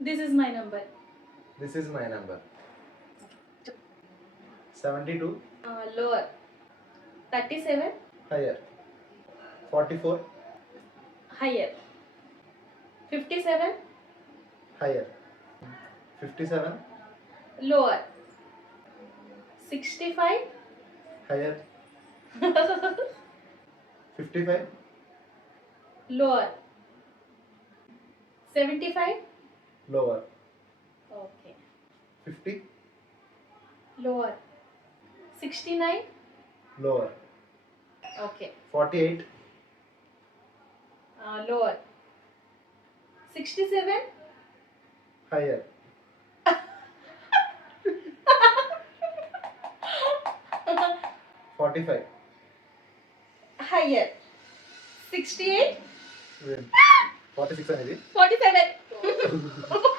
This is my number. This is my number. 72. Lower. 37. Higher. 44. Higher. 57. Higher. 57. Lower. 65. Higher. 55. Lower. 75. Lower. Okay. 50. Lower. 69. Lower. Okay. 48. Lower. 67. Higher. 45. Higher. 68. Wait. 46 అనేది 47.